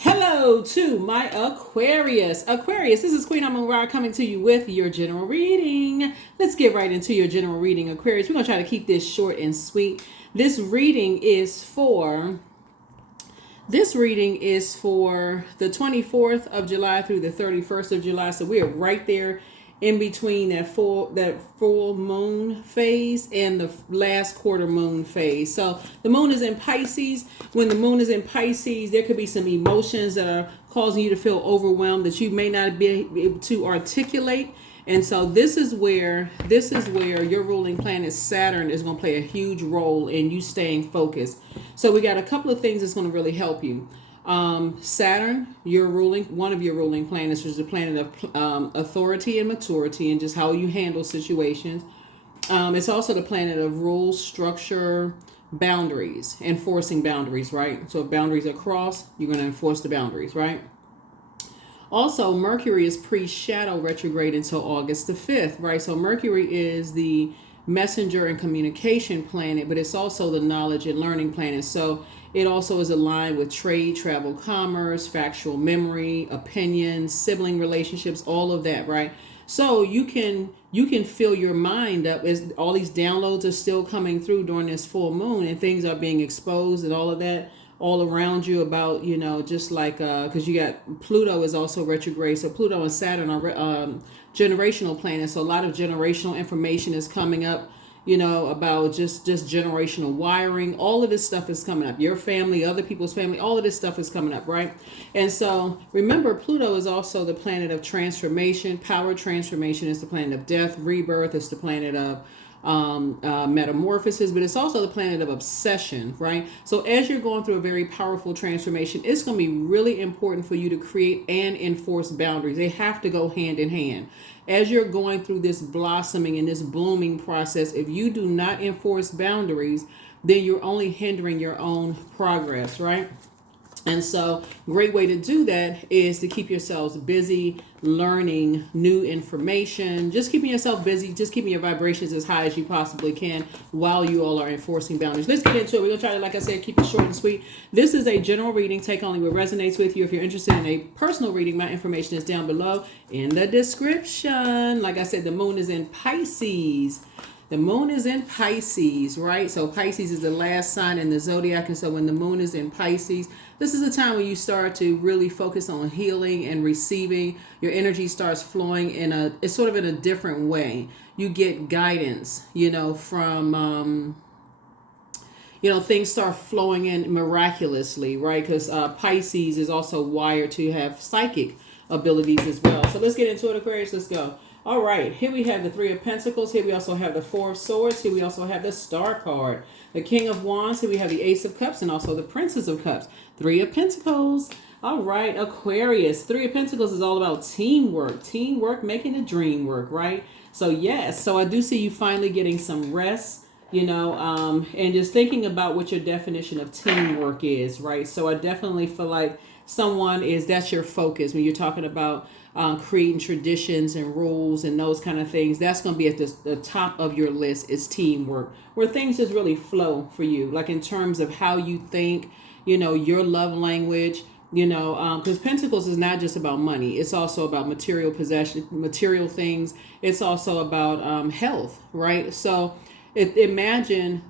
Hello to my Aquarius. Aquarius, this is Queen Amun Ra coming to you with your general reading. Let's get right into your general reading, Aquarius. We're going to try to keep this short and sweet. This reading is for the 24th of July through the 31st of July. So we are right there in between that full moon phase and the last quarter moon phase. So the moon is in Pisces. When the moon is in Pisces, there could be some emotions that are causing you to feel overwhelmed that you may not be able to articulate. And so this is where your ruling planet Saturn is going to play a huge role in you staying focused. So we got a couple of things that's going to really help you. Saturn, one of your ruling planets, is the planet of authority and maturity and just how you handle situations. It's also the planet of rules, structure, boundaries, enforcing boundaries, right? So if boundaries are crossed, you're going to enforce the boundaries, right? Also, Mercury is pre-shadow retrograde until August the 5th, right? So Mercury is the messenger and communication planet, but it's also the knowledge and learning planet. So it also is aligned with trade, travel, commerce, factual memory, opinions, sibling relationships, all of that, right? So you can fill your mind up as all these downloads are still coming through during this full moon and things are being exposed and all of that all around you about, just like, because you got Pluto is also retrograde. So Pluto and Saturn are generational planets. So a lot of generational information is coming up, about just generational wiring. All of this stuff is coming up. Your family, other people's family, all of this stuff is coming up, right? And so remember, Pluto is also the planet of transformation. Power transformation is the planet of death. Rebirth is the planet of metamorphosis, but it's also the planet of obsession, right? So as you're going through a very powerful transformation, it's going to be really important for you to create and enforce boundaries. They have to go hand in hand. As you're going through this blossoming and this blooming process, if you do not enforce boundaries, then you're only hindering your own progress, right? And so great way to do that is to keep yourselves busy learning new information, just keeping yourself busy, just keeping your vibrations as high as you possibly can while you all are enforcing boundaries. Let's get into it. We're going to try to, like I said, keep it short and sweet. This is a general reading. Take only what resonates with you. If you're interested in a personal reading, my information is down below in the description. Like I said, the moon is in Pisces. The moon is in Pisces, right? So Pisces is the last sign in the zodiac. And so when the moon is in Pisces, this is a time when you start to really focus on healing and receiving. Your energy starts flowing it's sort of in a different way. You get guidance, from, things start flowing in miraculously, right? Because Pisces is also wired to have psychic abilities as well. So let's get into it, Aquarius. Let's go. All right, here we have the Three of Pentacles. Here we also have the Four of Swords. Here we also have the Star card, the King of Wands. Here we have the Ace of Cups and also the Princess of Cups. Three of Pentacles. All right, Aquarius. Three of Pentacles is all about teamwork, making the dream work, right? So yes, so I do see you finally getting some rest, and just thinking about what your definition of teamwork is, right? So I definitely feel like that's your focus when you're talking about creating traditions and rules and those kind of things. That's going to be at the top of your list is teamwork, where things just really flow for you, like in terms of how you think, your love language, because Pentacles is not just about money. It's also about material possession, material things. It's also about health, right? So imagine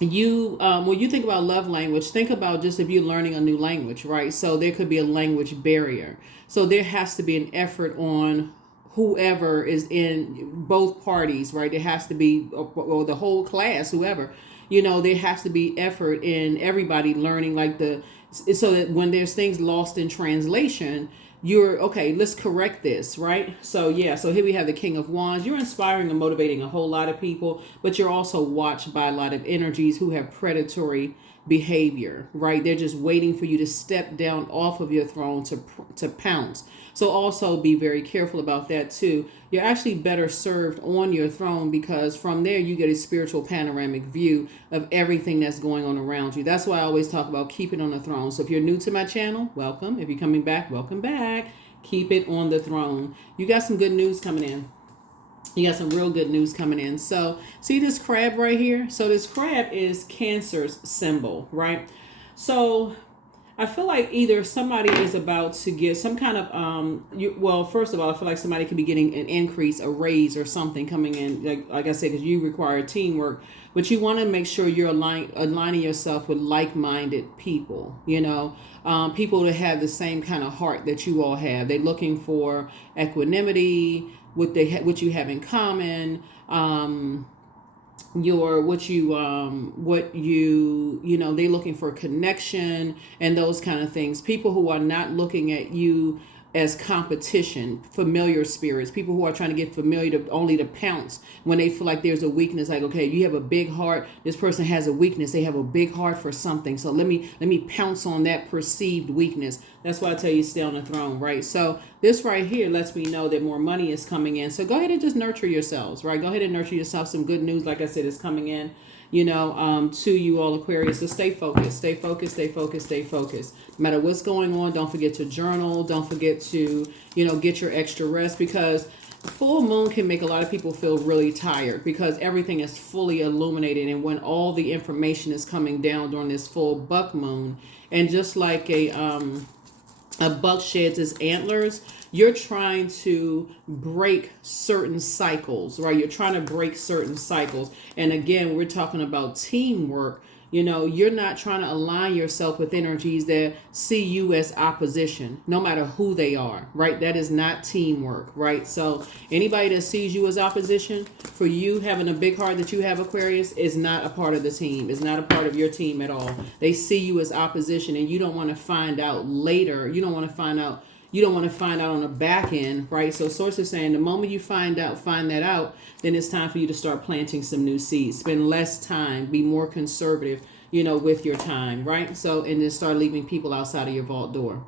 you when you think about love language, think about just if you're learning a new language, right? So there could be a language barrier. So there has to be an effort on whoever is in both parties, right? There has to be, or the whole class, whoever, there has to be effort in everybody learning, so that when there's things lost in translation, you're okay, let's correct this, right? So here we have the King of Wands. You're inspiring and motivating a whole lot of people, but you're also watched by a lot of energies who have predatory behavior, right? They're just waiting for you to step down off of your throne to pounce. So also be very careful about that too. You're actually better served on your throne, because from there you get a spiritual panoramic view of everything that's going on around you. That's why I always talk about keep it on the throne. So if you're new to my channel, welcome. If you're coming back, welcome back. Keep it on the throne. You got some good news coming in. You got some real good news coming in. So see this crab right here? So this crab is Cancer's symbol, right? So I feel like either somebody is about to get some kind of well, first of all, I feel like somebody could be getting an increase, a raise, or something coming in. Like I said, because you require teamwork, but you want to make sure you're aligning yourself with like-minded people. People that have the same kind of heart that you all have. They're looking for equanimity, what you have in common. They're looking for connection and those kind of things. People who are not looking at you as competition, familiar spirits, people who are trying to get familiar only to pounce when they feel like there's a weakness. Like, okay, you have a big heart, this person has a weakness, they have a big heart for something, so let me pounce on that perceived weakness. That's why I tell you, stay on the throne, right? So this right here lets me know that more money is coming in. So go ahead and just nurture yourselves, right? Go ahead and nurture yourself. Some good news, like I said, is coming in, to you all Aquarius. So stay focused, stay focused, stay focused, stay focused. No matter what's going on, don't forget to journal. Don't forget to, get your extra rest, because full moon can make a lot of people feel really tired because everything is fully illuminated. And when all the information is coming down during this full buck moon, and just like a buck sheds its antlers, you're trying to break certain cycles, right? You're trying to break certain cycles. And again, we're talking about teamwork. You're not trying to align yourself with energies that see you as opposition, no matter who they are, right? That is not teamwork, right? So anybody that sees you as opposition, for you having a big heart that you have, Aquarius, is not a part of the team, is not a part of your team at all. They see you as opposition, and you don't want to find out later. You don't want to find out on the back end, right? So Source is saying the moment you find that out, then it's time for you to start planting some new seeds. Spend less time, be more conservative, with your time, right? So, and then start leaving people outside of your vault door.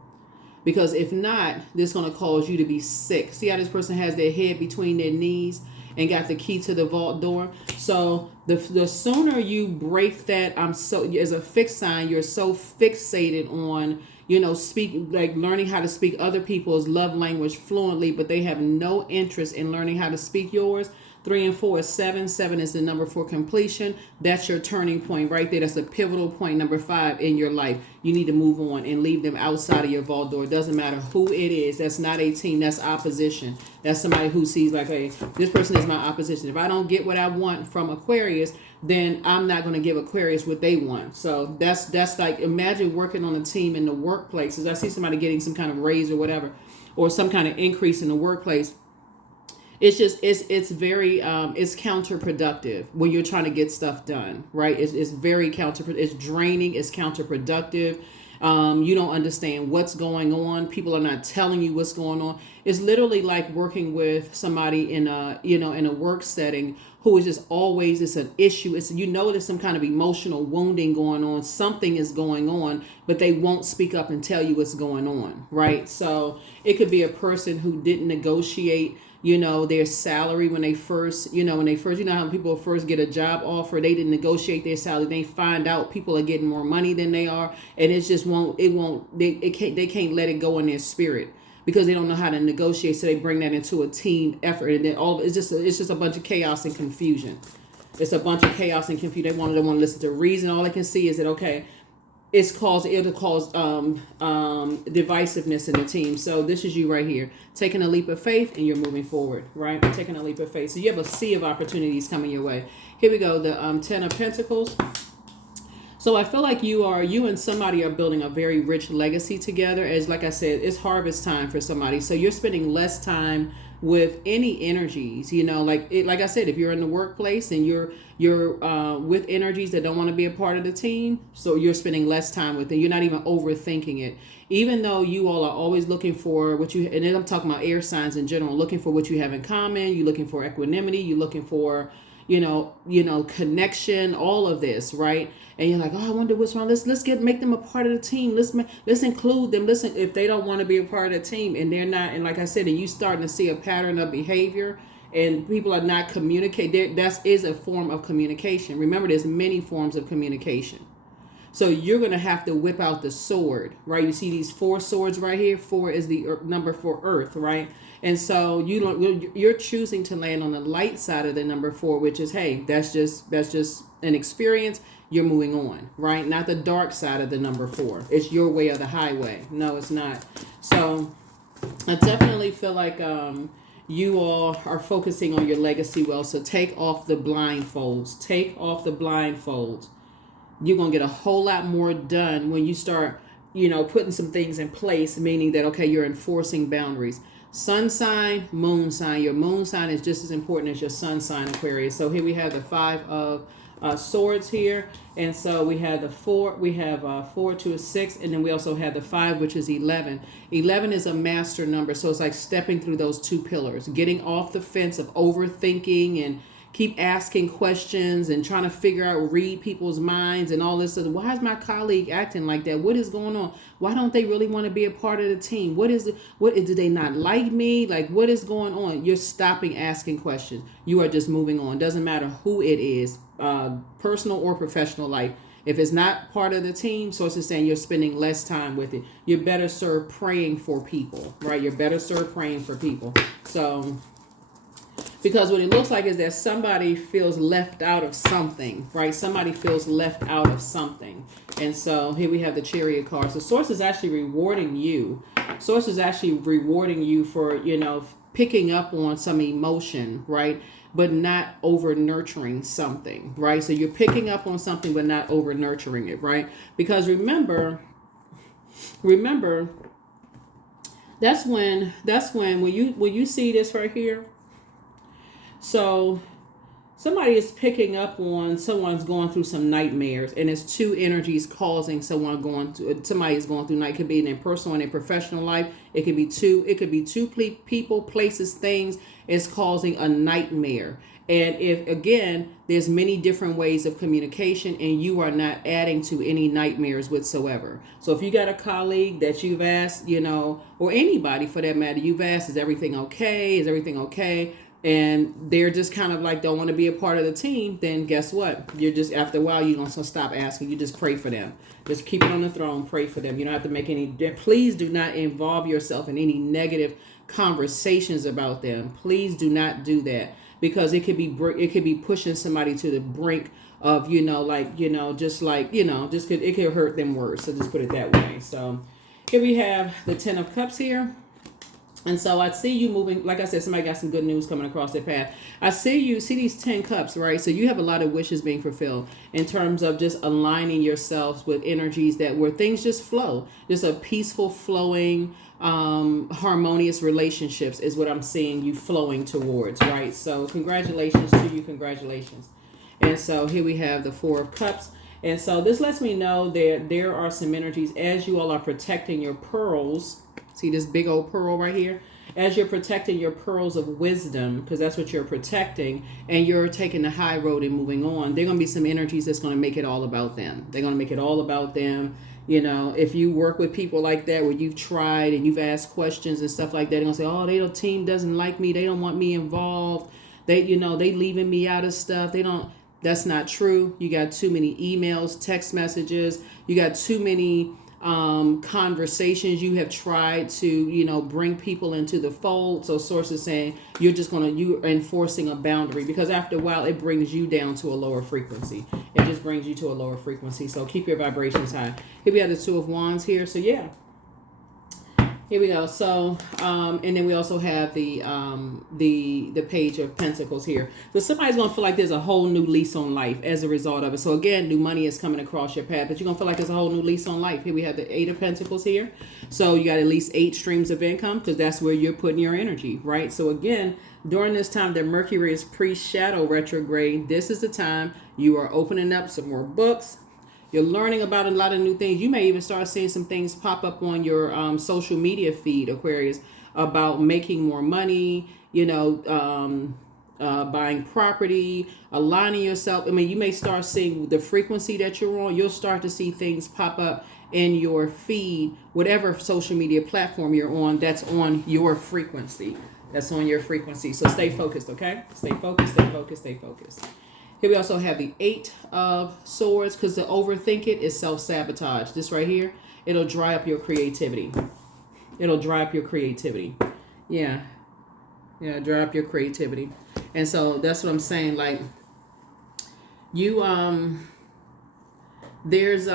Because if not, this is going to cause you to be sick. See how this person has their head between their knees and got the key to the vault door? So the sooner you break that, as a fixed sign, you're so fixated on, learning how to speak other people's love language fluently, but they have no interest in learning how to speak yours. 3 and 4 is 7. 7 is the number for completion. That's your turning point right there. That's a pivotal point, number 5 in your life. You need to move on and leave them outside of your vault door. It doesn't matter who it is. That's not a team. That's opposition. That's somebody who sees like, hey, this person is my opposition. If I don't get what I want from Aquarius, then I'm not going to give Aquarius what they want. So that's like, imagine working on a team in the workplace. As I see somebody getting some kind of raise or whatever, or some kind of increase in the workplace. It's just, it's very, it's counterproductive when you're trying to get stuff done, right? It's very it's draining. It's counterproductive. You don't understand what's going on. People are not telling you what's going on. It's literally like working with somebody in a work setting who is just always, it's an issue. There's some kind of emotional wounding going on. Something is going on, but they won't speak up and tell you what's going on, right? So it could be a person who didn't negotiate their salary when they first, how people first get a job offer, they didn't negotiate their salary. They find out people are getting more money than they are. And they can't let it go in their spirit because they don't know how to negotiate. So they bring that into a team effort. And then it's just a bunch of chaos and confusion. It's a bunch of chaos and confusion. They want to listen to reason. All they can see is that, okay, it'll cause divisiveness in the team. So this is you right here, taking a leap of faith, and you're moving forward, right? Taking a leap of faith. So you have a sea of opportunities coming your way. Here we go, the 10 of Pentacles. So I feel like you and somebody are building a very rich legacy together. As like I said, it's harvest time for somebody. So you're spending less time with any energies, like I said, if you're in the workplace and you're with energies that don't want to be a part of the team, so you're spending less time with them. You're not even overthinking it, even though you all are always looking for what you, and then I'm talking about air signs in general, looking for what you have in common. You're looking for equanimity. You're looking for connection, all of this, right? And you're like, oh, I wonder what's wrong. Let's make them a part of the team. Let's include them. Listen, if they don't want to be a part of the team and they're not, and like I said, and you starting to see a pattern of behavior and people are not communicating, that is a form of communication. Remember, there's many forms of communication. So you're going to have to whip out the sword, right? You see these 4 swords right here. 4 is the number for earth, right? And so you're choosing to land on the light side of the number 4, which is, hey, that's just an experience. you're moving on, right? Not the dark side of the number 4. It's your way or the highway. No, it's not. So I definitely feel like you all are focusing on your legacy well. So take off the blindfolds. Take off the blindfolds. You're going to get a whole lot more done when you start, putting some things in place, meaning that, okay, you're enforcing boundaries. Sun sign, moon sign. Your moon sign is just as important as your sun sign, Aquarius. So here we have the 5 of swords here. And so we have the 4, we have 4, 2, 6, and then we also have the 5, which is 11. 11 is a master number. So it's like stepping through those 2 pillars, getting off the fence of overthinking and keep asking questions and trying to figure out, read people's minds and all this stuff. Why is my colleague acting like that? What is going on? Why don't they really want to be a part of the team? Do they not like me? Like, what is going on? You're stopping asking questions. You are just moving on. Doesn't matter who it is, personal or professional life. If it's not part of the team, so it's saying you're spending less time with it. You're better served praying for people, right? You're better served praying for people. So, because what it looks like is that somebody feels left out of something, right? Somebody feels left out of something. And so here we have the Chariot card. So Source is actually rewarding you. Source is actually rewarding you for, picking up on some emotion, right? But not over nurturing something, right? So you're picking up on something, but not over nurturing it, right? Because remember, that's when you see this right here. So somebody is picking up on someone's going through some nightmares, and it's 2 energies causing somebody's going through night. It could be in their personal and their professional life. It could be two people, places, things. It's causing a nightmare. And if, again, there's many different ways of communication, and you are not adding to any nightmares whatsoever. So if you got a colleague that you've asked, or anybody for that matter, you've asked, is everything okay? Is everything okay? And they're just kind of like, don't want to be a part of the team, then guess what? You're just, after a while, you're going to stop asking. You just pray for them. Just keep it on the throne. Pray for them. You don't have to make any, please do not involve yourself in any negative conversations about them. Please do not do that, because it could be pushing somebody to the brink of, it could hurt them worse. So just put it that way. So here we have the 10 of Cups here. And so I see you moving, like I said, somebody got some good news coming across their path. I see these 10 cups, right? So you have a lot of wishes being fulfilled in terms of just aligning yourselves with energies where things just flow. Just a peaceful, flowing, harmonious relationships is what I'm seeing you flowing towards, right? So congratulations to you. Congratulations. And so here we have the 4 of Cups. And so this lets me know that there are some energies as you all are protecting your pearls. See this big old pearl right here? As you're protecting your pearls of wisdom, because that's what you're protecting, and you're taking the high road and moving on, there are going to be some energies that's going to make it all about them. They're going to make it all about them. If you work with people like that, where you've tried and you've asked questions and stuff like that, they're going to say, oh, the team doesn't like me. They don't want me involved. They leaving me out of stuff. That's not true. You got too many emails, text messages. You got too many conversations. You have tried to bring people into the fold. So Source is saying you're enforcing a boundary, because after a while it brings you down to a lower frequency. It just brings you to a lower frequency. So keep your vibrations high. Here we have the 2 of Wands here. So yeah, here we go. So, and then we also have the Page of Pentacles here. So somebody's going to feel like there's a whole new lease on life as a result of it. So again, new money is coming across your path, but you're going to feel like there's a whole new lease on life. Here we have the 8 of Pentacles here. So you got at least 8 streams of income, because that's where you're putting your energy, right? So again, during this time that Mercury is pre-shadow retrograde, this is the time you are opening up some more books. You're learning about a lot of new things. You may even start seeing some things pop up on your social media feed, Aquarius, about making more money, buying property, aligning yourself. I mean, you may start seeing the frequency that you're on. You'll start to see things pop up in your feed, whatever social media platform you're on, that's on your frequency. That's on your frequency. So stay focused, okay? Stay focused, stay focused, stay focused. Here we also have the 8 of Swords, because to overthink it is self-sabotage. This right here, it'll dry up your creativity. It'll dry up your creativity. Yeah, dry up your creativity. And so that's what I'm saying. Like, you there's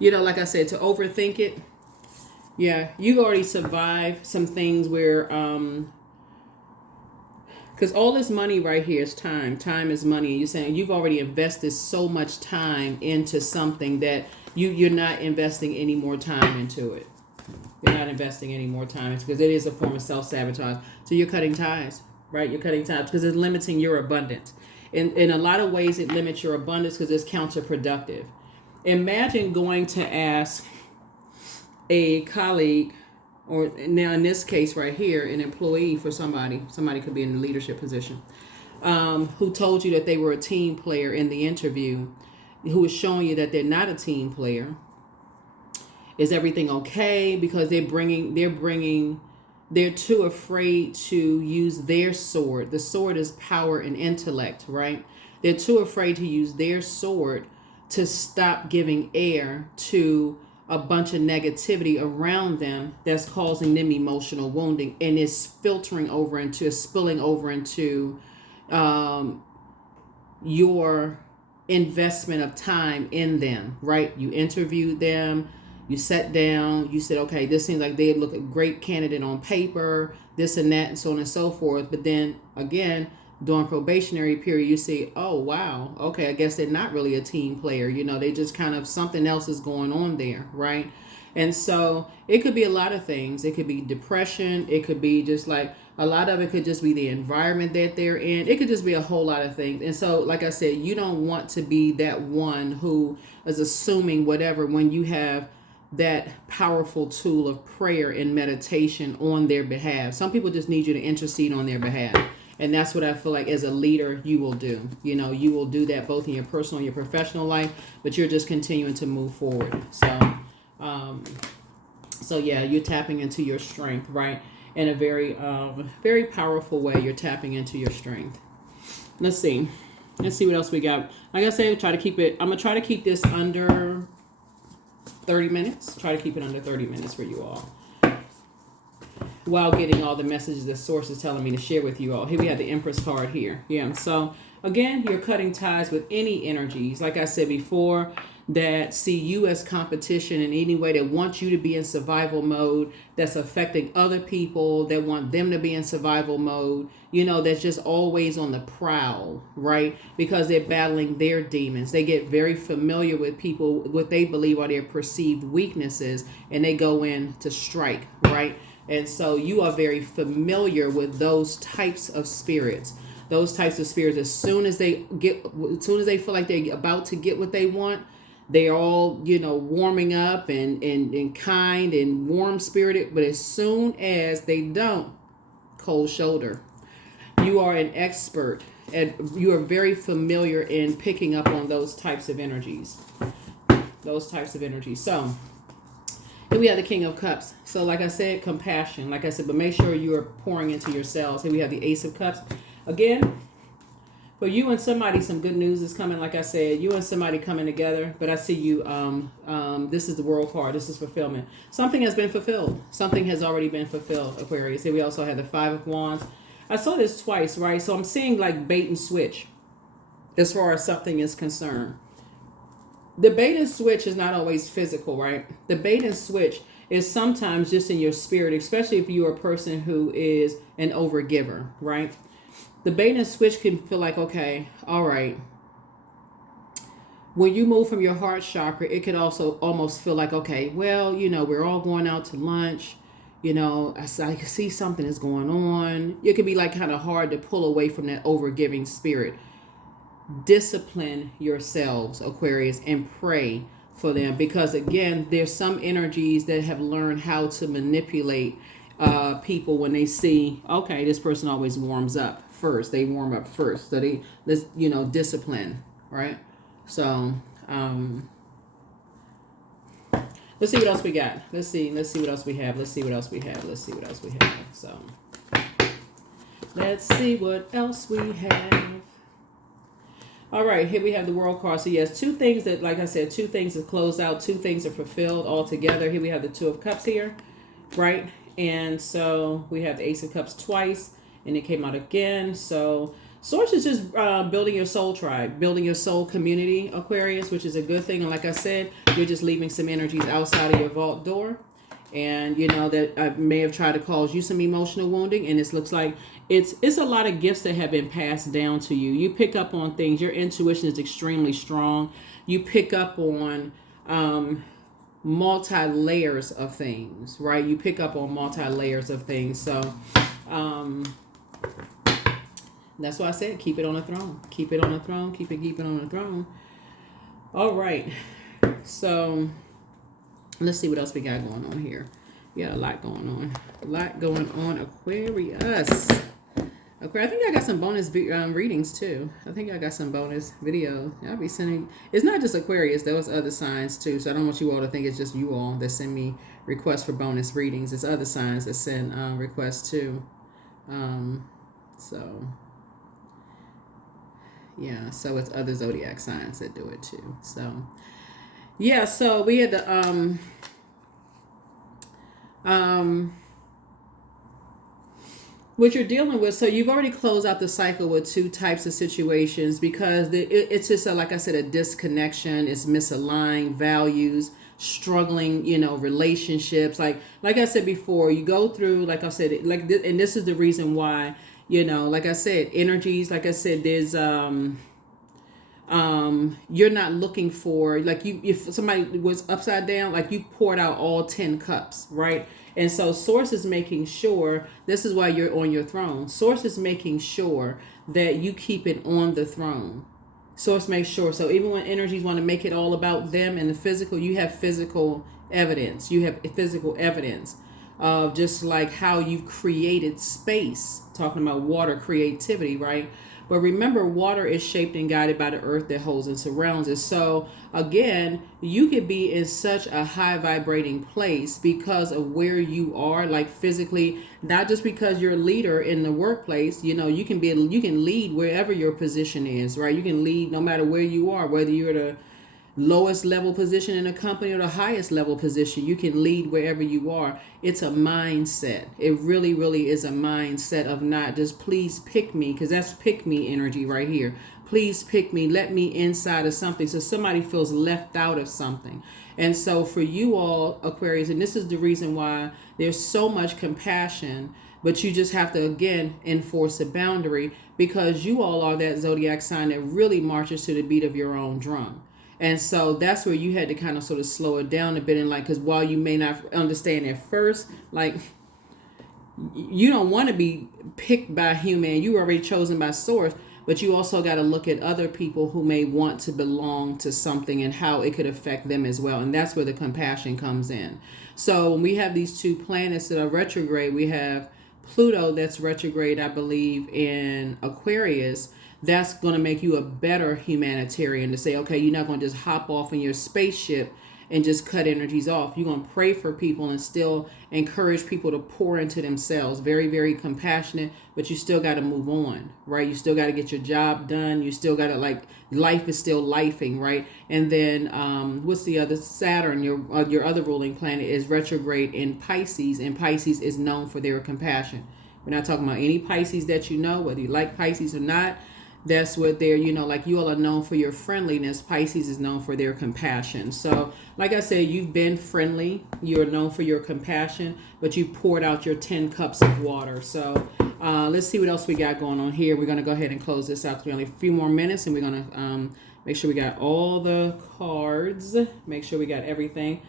like I said, to overthink it. Yeah, you've already survived some things where because all this money right here is time. Time is money. And you're saying you've already invested so much time into something that you're not investing any more time into it. You're not investing any more time because it is a form of self-sabotage. So you're cutting ties, right? You're cutting ties because it's limiting your abundance. In a lot of ways, it limits your abundance because it's counterproductive. Imagine going to ask a colleague, or now in this case right here, an employee for somebody could be in a leadership position, who told you that they were a team player in the interview, who is showing you that they're not a team player. Is everything okay? Because they're too afraid to use their sword. The sword is power and intellect, right? They're too afraid to use their sword to stop giving air to a bunch of negativity around them that's causing them emotional wounding, and is spilling over into your investment of time in them, right? You interviewed them, you sat down, you said, okay, this seems like they look a great candidate on paper, this and that, and so on and so forth. But then again, during probationary period, you see, oh, wow, okay, I guess they're not really a team player. They just kind of, something else is going on there, right? And so it could be a lot of things. It could be depression. It could be just like, a lot of it could just be the environment that they're in. It could just be a whole lot of things. And so, like I said, you don't want to be that one who is assuming whatever when you have that powerful tool of prayer and meditation on their behalf. Some people just need you to intercede on their behalf. And that's what I feel like as a leader you will do. You will do that both in your personal and your professional life, but you're just continuing to move forward. So yeah, you're tapping into your strength, right? In a very, very powerful way. You're tapping into your strength. Let's see what else we got. Like I said, I'm going to try to keep this under 30 minutes. Try to keep it under 30 minutes for you all, while getting all the messages the source is telling me to share with you all. Here we have the Empress card here. Yeah. So again, you're cutting ties with any energies, like I said before, that see you as competition in any way, that want you to be in survival mode, that's affecting other people, that want them to be in survival mode, that's just always on the prowl, right? Because they're battling their demons. They get very familiar with people, what they believe are their perceived weaknesses, and they go in to strike, right? And so you are very familiar with those types of spirits. Those types of spirits, as soon as they feel like they're about to get what they want, they're all, warming up and kind and warm spirited. But as soon as they don't, cold shoulder. You are an expert, and you are very familiar in picking up on those types of energies. So here we have the King of Cups. So like I said, compassion. Like I said, but make sure you are pouring into yourselves. Here we have the Ace of Cups. Again, for you and somebody, some good news is coming. Like I said, you and somebody coming together. But I see you, this is the World card. This is fulfillment. Something has been fulfilled. Something has already been fulfilled, Aquarius. Here we also have the Five of Wands. I saw this twice, right? So I'm seeing like bait and switch as far as something is concerned. The bait and switch is not always physical, right? The bait and switch is sometimes just in your spirit, especially if you're a person who is an overgiver, right? The bait and switch can feel like, okay, all right. When you move from your heart chakra, it could also almost feel like, okay, well, we're all going out to lunch. I can see something is going on. It could be like kind of hard to pull away from that overgiving spirit. Discipline yourselves, Aquarius, and pray for them, because again, there's some energies that have learned how to manipulate people when they see, okay, this person always warms up first. They warm up first. So let's discipline, right? So let's see what else we got. Let's see what else we have. So let's see what else we have. All right, here we have the World card. So yes, two things that, like I said, two things are closed out, two things are fulfilled all together. Here we have the Two of Cups here, right? And so we have the Ace of Cups twice, and it came out again. So Source is just building your soul tribe, building your soul community, Aquarius, which is a good thing. And like I said, you're just leaving some energies outside of your vault door. And you know that I may have tried to cause you some emotional wounding, and it looks like it's a lot of gifts that have been passed down to you. You pick up on things. Your intuition is extremely strong. You pick up on multi layers of things, right? You pick up on multi layers of things. So that's why I said keep it on the throne. Keep it on the throne. Keep it on the throne. All right. So let's see what else we got going on here. We got a lot going on. A lot going on, Aquarius. Okay, I think I got some bonus readings too. I think I got some bonus videos. I'll be sending. It's not just Aquarius. There was other signs too. So I don't want you all to think it's just you all that send me requests for bonus readings. It's other signs that send requests too. So yeah, so it's other zodiac signs that do it too. So yeah, so we had the what you're dealing with. So you've already closed out the cycle with two types of situations because it's just like I said, a disconnection. It's misaligned values, struggling, relationships. Like I said before, you go through, like I said, and this is the reason why, like I said, energies. Like I said, there's you're not looking for, like, if somebody was upside down, like you poured out all 10 cups, right? And so source is making sure, this is why you're on your throne. Source is making sure that you keep it on the throne. Source makes sure. So even when energies want to make it all about them and the physical, you have physical evidence. You have physical evidence of just like how you've created space, talking about water creativity, right? But remember, water is shaped and guided by the earth that holds and surrounds it. So again, you could be in such a high vibrating place because of where you are, like physically, not just because you're a leader in the workplace. You can lead wherever your position is, right? You can lead no matter where you are, whether you're the lowest level position in a company or the highest level position. You can lead wherever you are. It's a mindset. It really, really is a mindset of not just please pick me, because that's pick me energy right here. Please pick me. Let me inside of something. So somebody feels left out of something. And so for you all, Aquarius, and this is the reason why there's so much compassion, but you just have to, again, enforce a boundary, because you all are that zodiac sign that really marches to the beat of your own drum. And so that's where you had to kind of sort of slow it down a bit. And like, because while you may not understand at first, like, you don't want to be picked by a human. You were already chosen by source, but you also got to look at other people who may want to belong to something and how it could affect them as well. And that's where the compassion comes in. So when we have these two planets that are retrograde, we have Pluto that's retrograde, I believe, in Aquarius. That's going to make you a better humanitarian, to say, okay, you're not going to just hop off in your spaceship and just cut energies off. You're going to pray for people and still encourage people to pour into themselves. Very, very compassionate, but you still got to move on, right? You still got to get your job done. You still got to, like, life is still lifing, right? And then what's the other? Saturn, your other ruling planet, is retrograde in Pisces, and Pisces is known for their compassion. We're not talking about any Pisces that you know, whether you like Pisces or not. That's what they're, like you all are known for your friendliness. Pisces is known for their compassion. So like I said, you've been friendly. You're known for your compassion, but you poured out your 10 cups of water. So let's see what else we got going on here. We're going to go ahead and close this out. We only a few more minutes, and we're going to make sure we got all the cards. Make sure we got everything.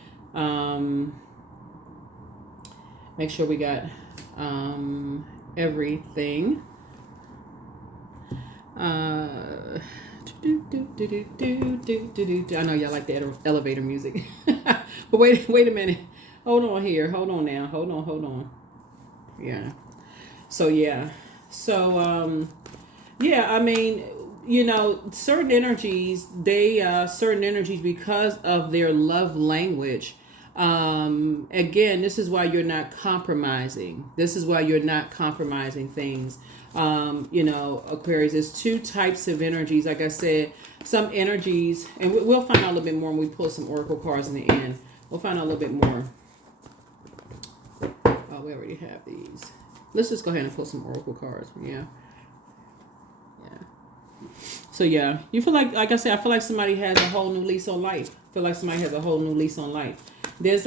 Make sure we got everything. I know y'all like the elevator music. But wait a minute. Hold on here. Hold on now. Hold on. Yeah. So yeah. So yeah, I mean, certain energies, certain energies, because of their love language, again, this is why you're not compromising. This is why you're not compromising things. Aquarius, there's two types of energies. Like I said, some energies, and we'll find out a little bit more when we pull some oracle cards in the end. We'll find out a little bit more. Oh, we already have these. Let's just go ahead and pull some oracle cards. Yeah. So yeah, you feel like I said, I feel like somebody has a whole new lease on life. I feel like somebody has a whole new lease on life. There's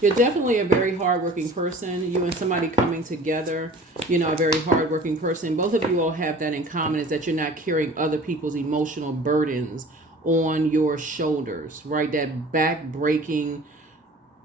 you're definitely a very hardworking person. You and somebody coming together, you know, a very hardworking person. Both of you all have that in common, is that you're not carrying other people's emotional burdens on your shoulders, right? That back breaking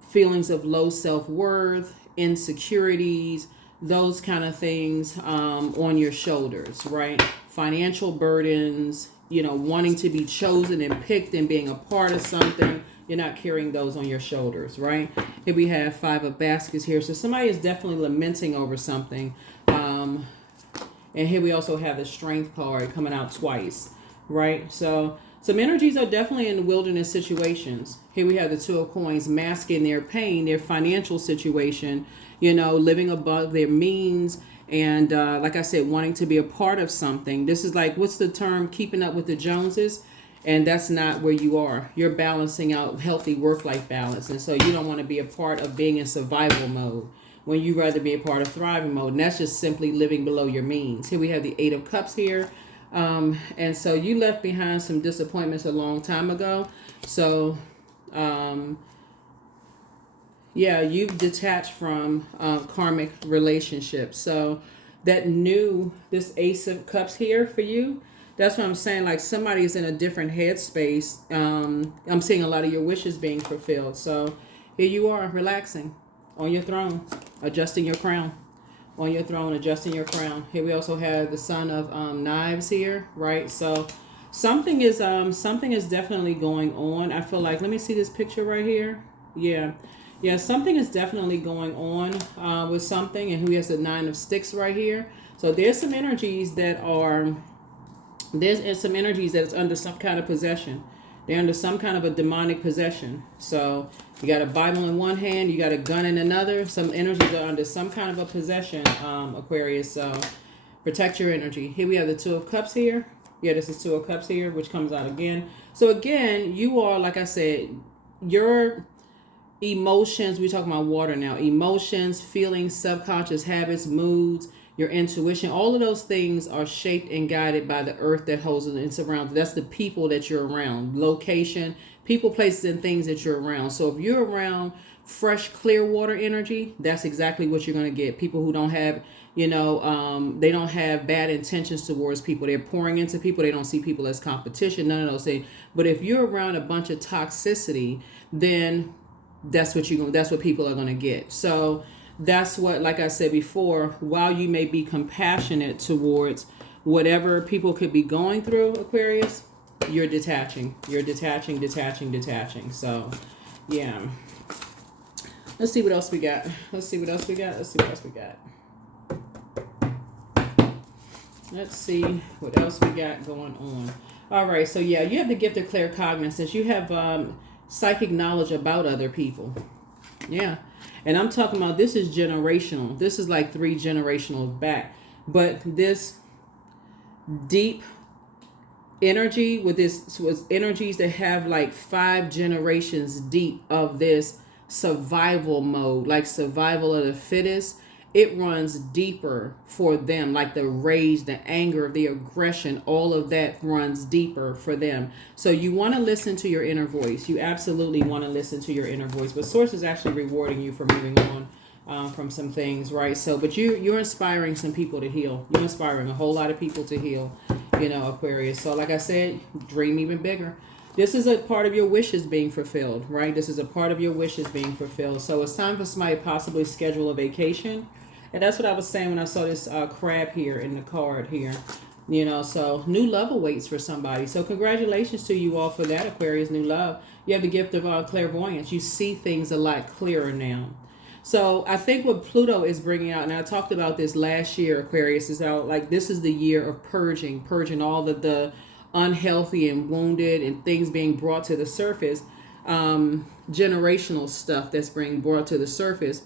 feelings of low self-worth, insecurities, those kind of things on your shoulders, right? Financial burdens, you know, wanting to be chosen and picked and being a part of something. You're not carrying those on your shoulders, right? Here we have 5 of baskets here. So somebody is definitely lamenting over something. And here we also have the strength card coming out twice, right? So some energies are definitely in wilderness situations. Here we have the 2 of coins masking their pain, their financial situation, you know, living above their means. And like I said, wanting to be a part of something. This is like, what's the term? Keeping up with the Joneses. And that's not where you are. You're balancing out healthy work-life balance. And so you don't want to be a part of being in survival mode when you rather be a part of thriving mode. And that's just simply living below your means. Here we have the 8 of cups here. And so you left behind some disappointments a long time ago. So, yeah, you've detached from karmic relationships. So this Ace of Cups here for you, that's what I'm saying. Like somebody's in a different headspace. I'm seeing a lot of your wishes being fulfilled. So here you are, relaxing on your throne, adjusting your crown. On your throne, adjusting your crown. Here we also have the Son of Knives here, right? So something is definitely going on. I feel like, let me see this picture right here. Yeah, something is definitely going on with something. And who has the 9 of Sticks right here? So there's some energies that are, there's some energies that's under some kind of possession. They're under some kind of a demonic possession. So you got a Bible in one hand, you got a gun in another. Some energies are under some kind of a possession, Aquarius. So protect your energy. Here we have the 2 of Cups here. Yeah, this is 2 of Cups here, which comes out again. So again, you are, like I said, your emotions, we're talking about water now, emotions, feelings, subconscious habits, moods, your intuition, all of those things are shaped and guided by the earth that holds it and surrounds it. That's the people that you're around, location, people, places, and things that you're around. So if you're around fresh, clear water energy, that's exactly what you're going to get. People who don't have, you know, they don't have bad intentions towards people. They're pouring into people. They don't see people as competition, none of those things. But if you're around a bunch of toxicity, then that's what people are going to get. So that's what, like I said before, while you may be compassionate towards whatever people could be going through, Aquarius, you're detaching. You're detaching. So, yeah. Let's see what else we got. Let's see what else we got. Going on. All right. So, yeah, you have the gift of claircognizance. You have psychic knowledge about other people. Yeah. And I'm talking about, this is generational. This is like 3 generational back. But this deep energy with this was energies that have like 5 generations deep of this survival mode, like survival of the fittest. It runs deeper for them, like the rage, the anger, the aggression, all of that runs deeper for them. So you want to listen to your inner voice. You absolutely want to listen to your inner voice. But Source is actually rewarding you for moving on from some things, right? So, but you're inspiring some people to heal. You're inspiring a whole lot of people to heal, you know, Aquarius. So like I said, dream even bigger. This is a part of your wishes being fulfilled, right? This is a part of your wishes being fulfilled. So it's time for somebody to possibly schedule a vacation. And that's what I was saying when I saw this crab here in the card here. You know, so new love awaits for somebody. So congratulations to you all for that, Aquarius, new love. You have the gift of clairvoyance. You see things a lot clearer now. So I think what Pluto is bringing out, and I talked about this last year, Aquarius, is how like this is the year of purging all of the unhealthy and wounded and things being brought to the surface, generational stuff that's being brought to the surface.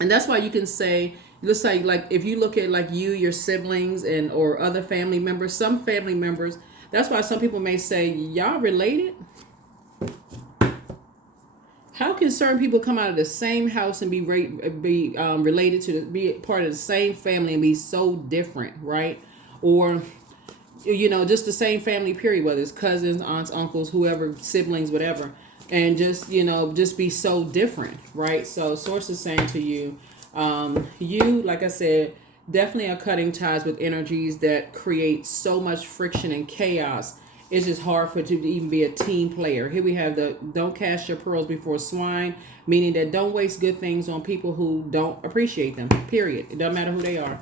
And that's why you can say, looks like if you look at like you, your siblings, and or other family members, some family members, that's why some people may say, y'all related? How can certain people come out of the same house and be related to be part of the same family and be so different, right? Or just the same family period, whether it's cousins, aunts, uncles, whoever, siblings, whatever, and just be so different, right? So source is saying to you, you, like I said, definitely are cutting ties with energies that create so much friction and chaos. It's just hard for you to even be a team player. Here we have the don't cast your pearls before swine, meaning that don't waste good things on people who don't appreciate them, period. It doesn't matter who they are.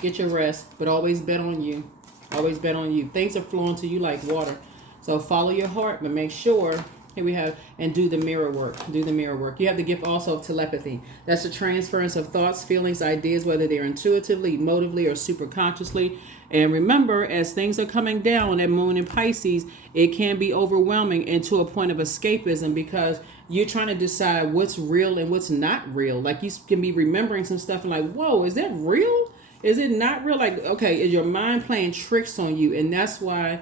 Get your rest, but always bet on you. Always bet on you. Things are flowing to you like water. So follow your heart, but make sure, here we have, and do the mirror work. Do the mirror work. You have the gift also of telepathy. That's the transference of thoughts, feelings, ideas, whether they're intuitively, emotively, or superconsciously. And remember, as things are coming down at Moon in Pisces, it can be overwhelming and to a point of escapism because you're trying to decide what's real and what's not real. Like you can be remembering some stuff and like, whoa, is that real? Is it not real? Like, okay, is your mind playing tricks on you? And that's why,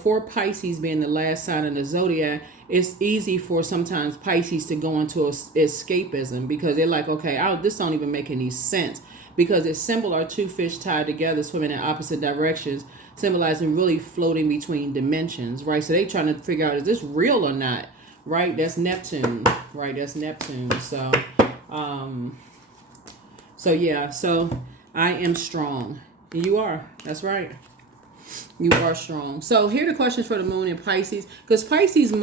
for Pisces being the last sign of the zodiac, it's easy for sometimes Pisces to go into escapism because they're like, okay, this don't even make any sense. Because its symbol are two fish tied together, swimming in opposite directions, symbolizing really floating between dimensions, right? So they trying to figure out, is this real or not, right? That's Neptune, right? That's Neptune. So, so I am strong. And you are. That's right. You are strong. So here are the questions for the moon in Pisces. Because Pisces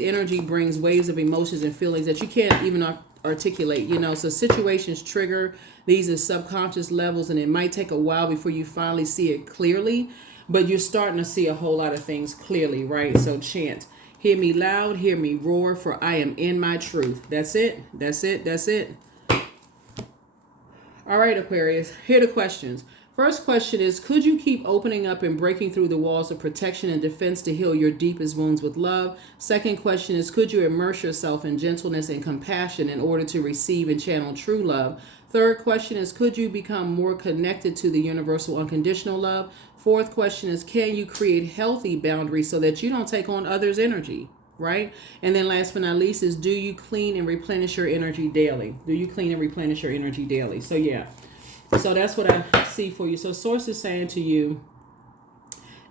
energy brings waves of emotions and feelings that you can't even articulate. So situations trigger these at subconscious levels, and it might take a while before you finally see it clearly. But you're starting to see a whole lot of things clearly, right? So chant. Hear me loud, hear me roar, for I am in my truth. That's it. That's it. That's it. All right, Aquarius. Here are the questions. First question is, could you keep opening up and breaking through the walls of protection and defense to heal your deepest wounds with love? Second question is, could you immerse yourself in gentleness and compassion in order to receive and channel true love? Third question is, could you become more connected to the universal unconditional love? Fourth question is, can you create healthy boundaries so that you don't take on others' energy? Right? And then last but not least is, do you clean and replenish your energy daily? Do you clean and replenish your energy daily? So yeah. So that's what I see for you. So source is saying to you,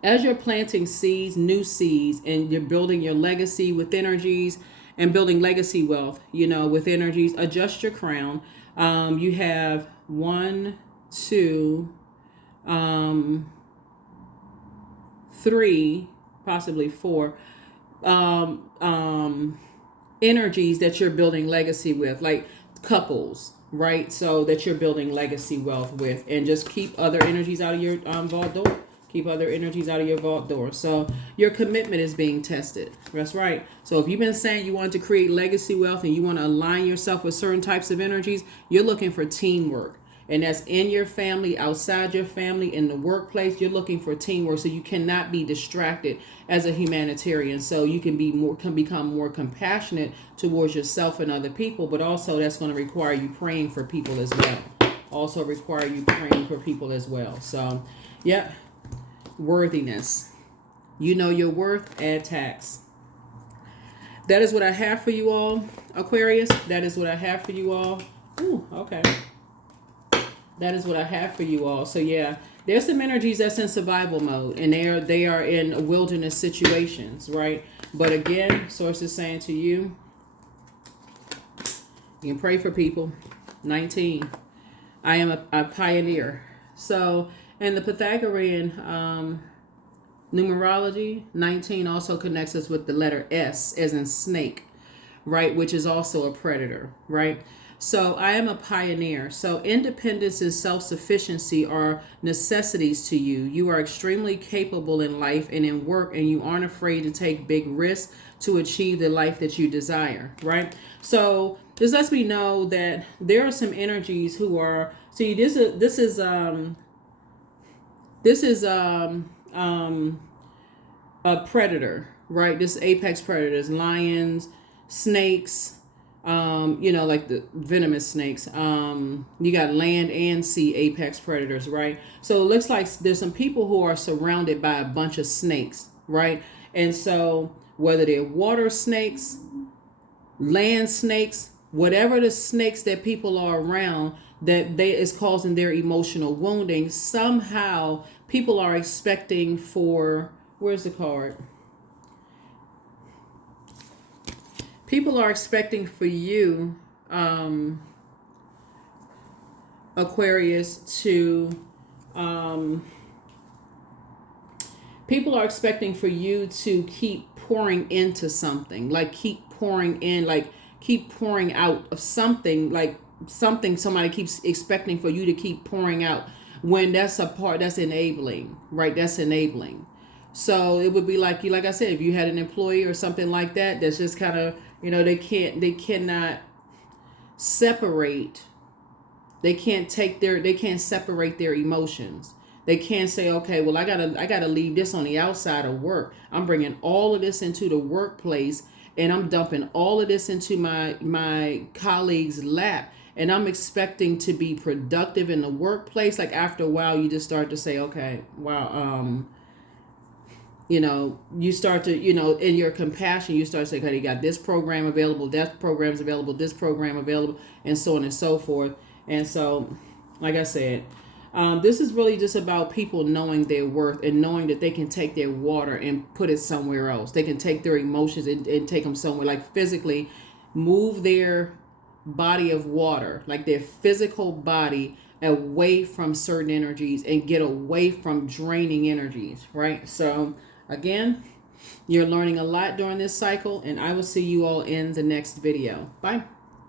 as you're planting seeds, new seeds, and you're building your legacy with energies and building legacy wealth, with energies, adjust your crown. You have 1, 2, 3, possibly 4 energies that you're building legacy with, like couples, right? So that you're building legacy wealth with, and just keep other energies out of your vault door. Keep other energies out of your vault door. So your commitment is being tested. That's right. So if you've been saying you want to create legacy wealth and you want to align yourself with certain types of energies, you're looking for teamwork. And that's in your family, outside your family, in the workplace. You're looking for teamwork, so you cannot be distracted as a humanitarian. So you can become more compassionate towards yourself and other people, but also that's going to require you praying for people as well. So, yep, worthiness. You know your worth, add tax. That is what I have for you all, Aquarius. That is what I have for you all. Ooh, okay. That is what I have for you all. So yeah, there's some energies that's in survival mode, and they are in wilderness situations, right? But again, source is saying to you, you can pray for people. 19. I am a pioneer. So in the Pythagorean numerology, 19 also connects us with the letter S, as in snake, right? Which is also a predator, right? So I am a pioneer. So independence and self-sufficiency are necessities to you. You are extremely capable in life and in work, and you aren't afraid to take big risks to achieve the life that you desire, right? So this lets me know that there are some energies who are, see, this is a predator, right? This apex predators, lions, snakes, like the venomous snakes. You got land and sea apex predators, right? So it looks like there's some people who are surrounded by a bunch of snakes, right? And so whether they're water snakes, land snakes, whatever the snakes that people are around that they is causing their emotional wounding. Somehow people are expecting for, where's the card? People are expecting for you, Aquarius, to people are expecting for you to keep pouring into something, like keep pouring in, like keep pouring out of something, like something somebody keeps expecting for you to keep pouring out, when that's a part that's enabling, right? That's enabling. So it would be like you, like I said, if you had an employee or something like that, that's just kind of, they cannot separate. They can't separate their emotions. They can't say, okay, well, I gotta leave this on the outside of work. I'm bringing all of this into the workplace, and I'm dumping all of this into my colleague's lap, and I'm expecting to be productive in the workplace. Like after a while, you just start to say, okay, wow, you start to, in your compassion, you start to say, okay, you got this program available, that program's available, this program available, and so on and so forth. And so, like I said, this is really just about people knowing their worth and knowing that they can take their water and put it somewhere else. They can take their emotions and take them somewhere, like physically move their body of water, like their physical body, away from certain energies and get away from draining energies, right? So again, you're learning a lot during this cycle, and I will see you all in the next video. Bye.